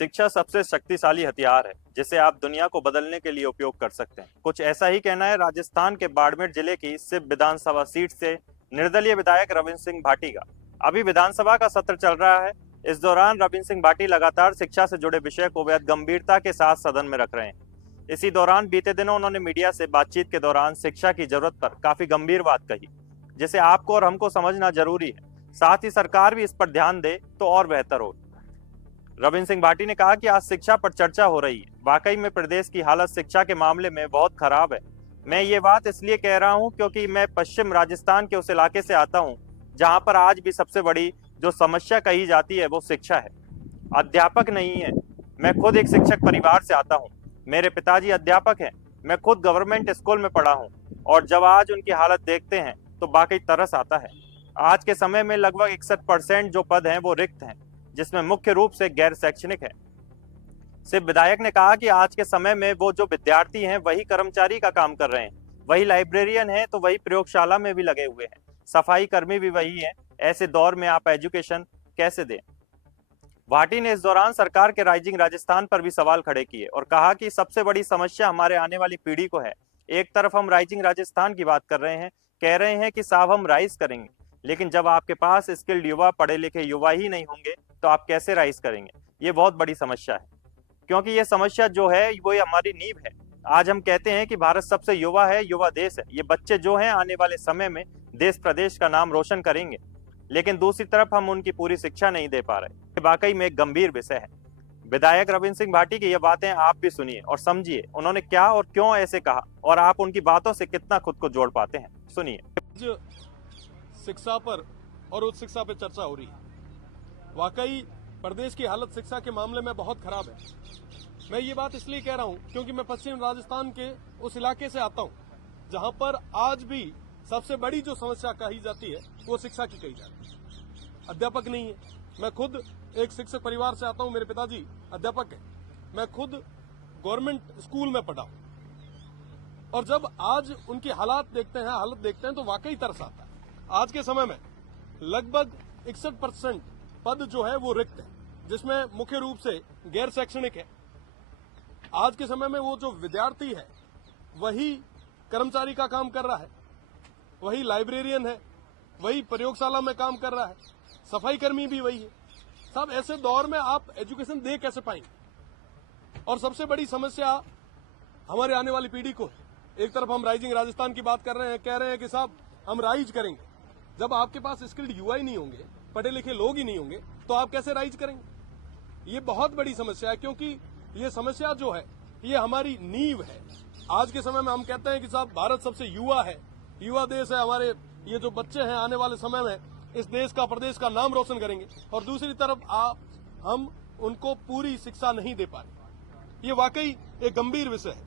शिक्षा सबसे शक्तिशाली हथियार है जिसे आप दुनिया को बदलने के लिए उपयोग कर सकते हैं। कुछ ऐसा ही कहना है राजस्थान के बाड़मेर जिले की सिप विधानसभा सीट से निर्दलीय विधायक रविंद्र सिंह भाटी का। अभी विधानसभा का सत्र चल रहा है। इस दौरान रविंद्र सिंह भाटी लगातार शिक्षा से जुड़े विषय को बेहद गंभीरता के साथ सदन में रख रहे हैं। इसी दौरान बीते दिनों उन्होंने मीडिया से बातचीत के दौरान शिक्षा की जरूरत पर काफी गंभीर बात कही, जिसे आपको और हमको समझना जरूरी है। साथ ही सरकार भी इस पर ध्यान दे तो और बेहतर हो। रविंद्र सिंह भाटी ने कहा कि आज शिक्षा पर चर्चा हो रही है। वाकई में प्रदेश की हालत शिक्षा के मामले में बहुत खराब है। मैं ये बात इसलिए कह रहा हूँ क्योंकि मैं पश्चिम राजस्थान के उस इलाके से आता हूँ जहाँ पर आज भी सबसे बड़ी जो समस्या कही जाती है वो शिक्षा है, अध्यापक नहीं है। मैं खुद एक शिक्षक परिवार से आता हूँ। मेरे पिताजी अध्यापक हैं। मैं खुद गवर्नमेंट स्कूल में पढ़ा हूँ और जब आज उनकी हालत देखते हैं तो वाकई तरस आता है। आज के समय में लगभग 61% जो पद हैं वो रिक्त हैं, जिसमें मुख्य रूप से गैर शैक्षणिक है। सिर्फ विधायक ने कहा कि आज के समय में वो जो विद्यार्थी हैं वही कर्मचारी का काम कर रहे हैं, वही लाइब्रेरियन है तो वही प्रयोगशाला में भी लगे हुए हैं, सफाई कर्मी भी वही है। ऐसे दौर में आप एजुकेशन कैसे दें? भाटी ने इस दौरान सरकार के राइजिंग राजस्थान पर भी सवाल खड़े किए और कहा कि सबसे बड़ी समस्या हमारे आने वाली पीढ़ी को है। एक तरफ हम राइजिंग राजस्थान की बात कर रहे हैं, कह रहे हैं कि साहब हम राइज करेंगे, लेकिन जब आपके पास स्किल्ड युवा, पढ़े लिखे युवा ही नहीं होंगे तो आप कैसे राइज करेंगे? ये बहुत बड़ी समस्या है, क्योंकि ये समस्या जो है वो हमारी नींव है। आज हम कहते हैं कि भारत सबसे युवा है, युवा देश है। ये बच्चे जो हैं आने वाले समय में देश प्रदेश का नाम रोशन करेंगे, लेकिन दूसरी तरफ हम उनकी पूरी शिक्षा नहीं दे पा रहे। ये वाकई में एक गंभीर विषय है। विधायक रविंद्र सिंह भाटी की ये बातें आप भी सुनिए और समझिए उन्होंने क्या और क्यों ऐसे कहा और आप उनकी बातों से कितना खुद को जोड़ पाते हैं। सुनिए। शिक्षा पर और उच्च शिक्षा पर चर्चा हो रही है। वाकई प्रदेश की हालत शिक्षा के मामले में बहुत खराब है। मैं ये बात इसलिए कह रहा हूँ क्योंकि मैं पश्चिम राजस्थान के उस इलाके से आता हूँ जहाँ पर आज भी सबसे बड़ी जो समस्या कही जाती है वो शिक्षा की कही जाती है। अध्यापक नहीं है। मैं खुद एक शिक्षक परिवार से आता हूँ। मेरे पिताजी अध्यापक हैं। मैं खुद गवर्नमेंट स्कूल में पढ़ा हूँ और जब आज उनकी हालत देखते हैं तो वाकई तरस आता है। आज के समय में लगभग 61% पद जो है वो रिक्त है, जिसमें मुख्य रूप से गैर शैक्षणिक है। आज के समय में वो जो विद्यार्थी है वही कर्मचारी का काम कर रहा है, वही लाइब्रेरियन है, वही प्रयोगशाला में काम कर रहा है, सफाई कर्मी भी वही है। सब ऐसे दौर में आप एजुकेशन दे कैसे पाएंगे? और सबसे बड़ी समस्या हमारे आने वाली पीढ़ी को है। एक तरफ हम राइजिंग राजस्थान की बात कर रहे हैं, कह रहे हैं कि साहब हम राइज करेंगे। जब आपके पास स्किल्ड युवा ही नहीं होंगे, पढ़े लिखे लोग ही नहीं होंगे, तो आप कैसे राइज करेंगे? ये बहुत बड़ी समस्या है, क्योंकि ये समस्या जो है ये हमारी नींव है। आज के समय में हम कहते हैं कि साहब भारत सबसे युवा है, युवा देश है। हमारे ये जो बच्चे हैं आने वाले समय में इस देश का, प्रदेश का नाम रोशन करेंगे, और दूसरी तरफ हम उनको पूरी शिक्षा नहीं दे पा रहे। ये वाकई एक गंभीर विषय है।